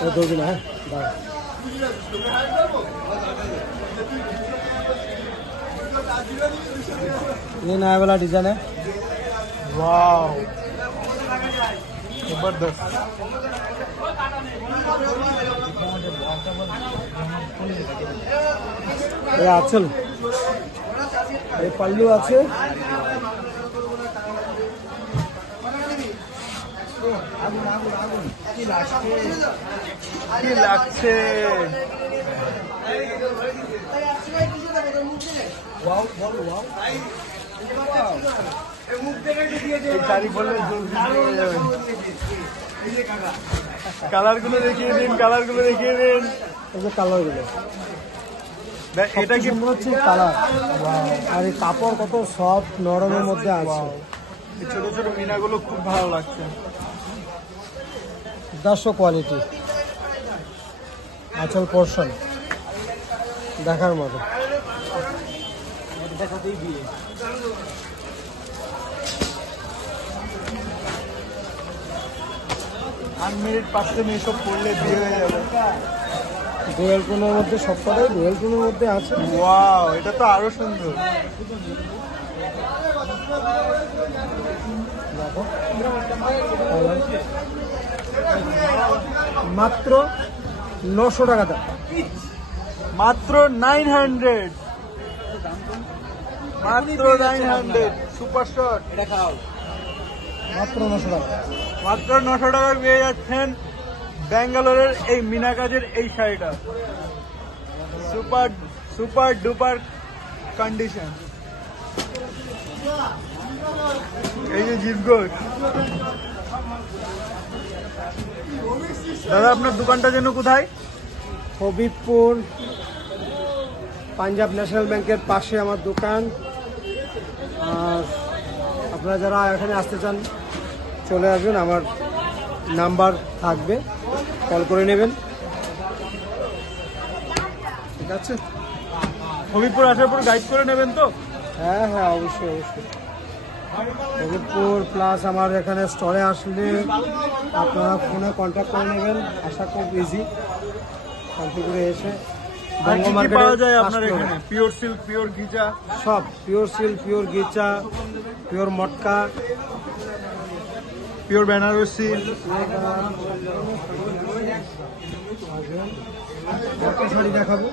दो दिन है ये नया वाला डिजाइन है। वाव जबरदस्त। ये आंचल, ये पल्लू আছে। কি লাগছে কালার গুলো দেখিয়ে দিন, কালার গুলো দেখিয়ে দিন। কালার গুলো এটা কি হচ্ছে কালার, আর এই কাপড় কত সফট নরমের মধ্যে আছে। ছোট ছোট মিনাগুলো খুব ভালো লাগছে। 10 কোয়ালিটি আঁচল পোর্শন দেখার মতো। আনমেরিড পাচ্ছেন, এইসব পড়লে বিয়ে হয়ে যাবে। ডুয়েল টোনের মধ্যে সবকটাই ডুয়েল টোনের মধ্যে আছে। ওয়াও, এটা তো আরো সুন্দর। দেখো মাত্র 900 টাকা দাম, মাত্র 900, মাত্র 900 সুপার শর্ট। এটা খাও, মাত্র 900 টাকা। মাত্র 900 টাকা পেয়ে যাচ্ছেন ব্যাঙ্গালোরের এই মিনা কাজের এই শাড়িটা। Super super duper condition. এই যে জিপগোট দাদা, আপনার দোকানটা যেন কোথায়? হবিবপুর পাঞ্জাব ন্যাশনাল ব্যাংকের পাশে আমার দোকান। আর আপনারা যারা এখানে আসতে চান চলে আসবেন, আমার নাম্বার থাকবে, কল করে নেবেন। ঠিক আছে, হবিবপুর আসার পর গাইড করে নেবেন তো? হ্যাঁ হ্যাঁ, অবশ্যই অবশ্যই। হবিবপুর প্লাস আমার এখানে স্টলে আসলে আপনারা ফোনে কন্ট্যাক্ট করে নেবেন, আসা খুব ইজি। শান্তিপুরে এসে পাওয়া যায় আপনার এখানে? পিওর সিল্ক, পিওর গিচা, সব pure silk, pure ghicha, pure matka, pure Benarasi. Sari দেখাবো।